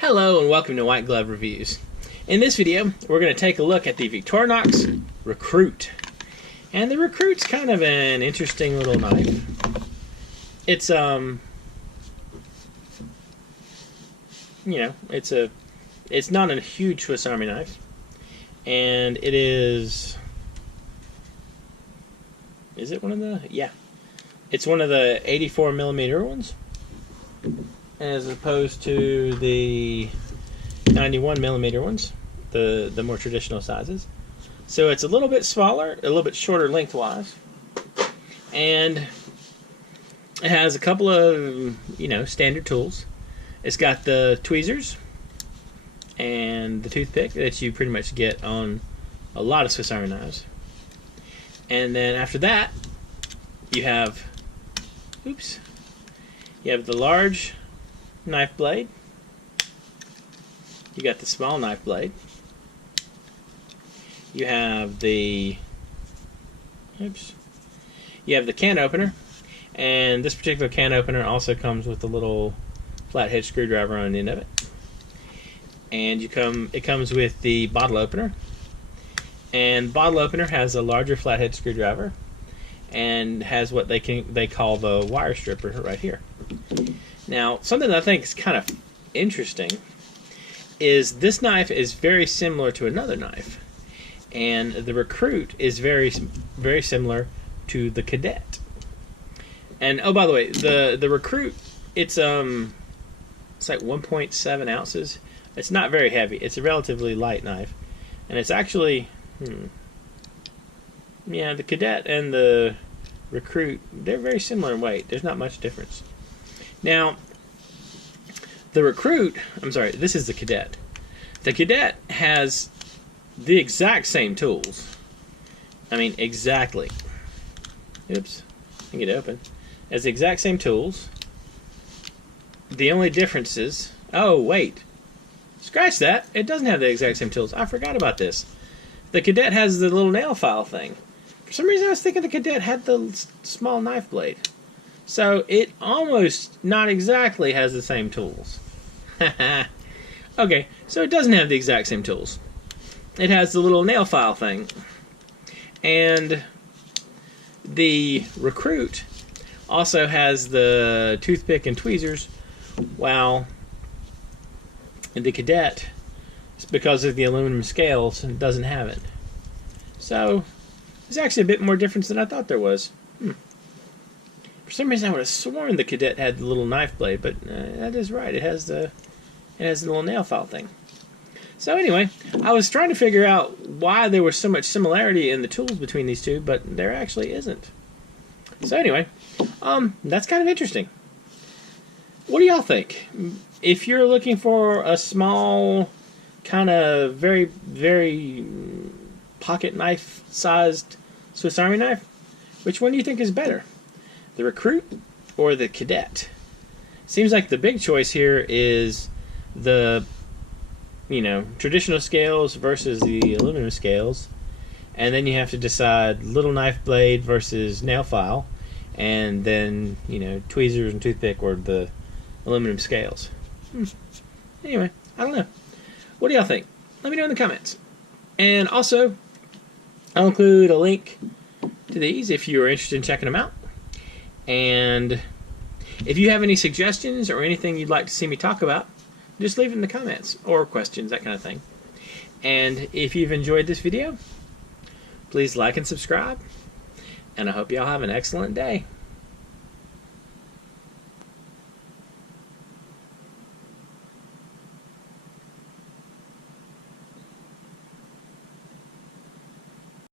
Hello and welcome to White Glove Reviews. In this video, we're going to take a look at the Victorinox Recruit. And the Recruit's kind of an interesting little knife. It's it's not a huge Swiss Army knife, and it is it one of the, yeah, it's one of the 84 millimeter ones, as opposed to the 91 millimeter ones, the more traditional sizes. So it's a little bit smaller, a little bit shorter lengthwise, and it has a couple of, standard tools. It's got the tweezers and the toothpick that you pretty much get on a lot of Swiss Army knives. And then after that, you have the large knife blade. You got the small knife blade. You have the can opener, and this particular can opener also comes with a little flathead screwdriver on the end of it. And it comes with the bottle opener, and the bottle opener has a larger flathead screwdriver and has what they call the wire stripper right here. Now, something that I think is kind of interesting is this knife is very similar to another knife, and the Recruit is very, very similar to the Cadet. And oh, by the way, the Recruit, it's like 1.7 ounces. It's not very heavy. It's a relatively light knife, and it's actually, the Cadet and the Recruit, they're very similar in weight. There's not much difference. Now, the Recruit, this is the Cadet. The Cadet has the exact same tools. I mean, exactly. Oops, I can get it open. It has the exact same tools. The only difference is, oh wait, scratch that. It doesn't have the exact same tools. I forgot about this. The Cadet has the little nail file thing. For some reason I was thinking the Cadet had the small knife blade. So it almost, not exactly, has the same tools. Okay, so it doesn't have the exact same tools. It has the little nail file thing. And the Recruit also has the toothpick and tweezers, while the Cadet, because of the aluminum scales, doesn't have it. So there's actually a bit more difference than I thought there was. For some reason I would have sworn the Cadet had the little knife blade, but that is right. It has the little nail file thing. So anyway, I was trying to figure out why there was so much similarity in the tools between these two, but there actually isn't. So anyway, that's kind of interesting. What do y'all think? If you're looking for a small, kind of very, very pocket knife-sized Swiss Army knife, which one do you think is better? The Recruit or the Cadet? Seems like the big choice here is the traditional scales versus the aluminum scales, and then you have to decide little knife blade versus nail file, and then tweezers and toothpick or the aluminum scales. Anyway, I don't know. What do y'all think? Let me know in the comments. And also, I'll include a link to these if you are interested in checking them out. And if you have any suggestions or anything you'd like to see me talk about, just leave it in the comments, or questions, that kind of thing. And if you've enjoyed this video, please like and subscribe, and I hope y'all have an excellent day.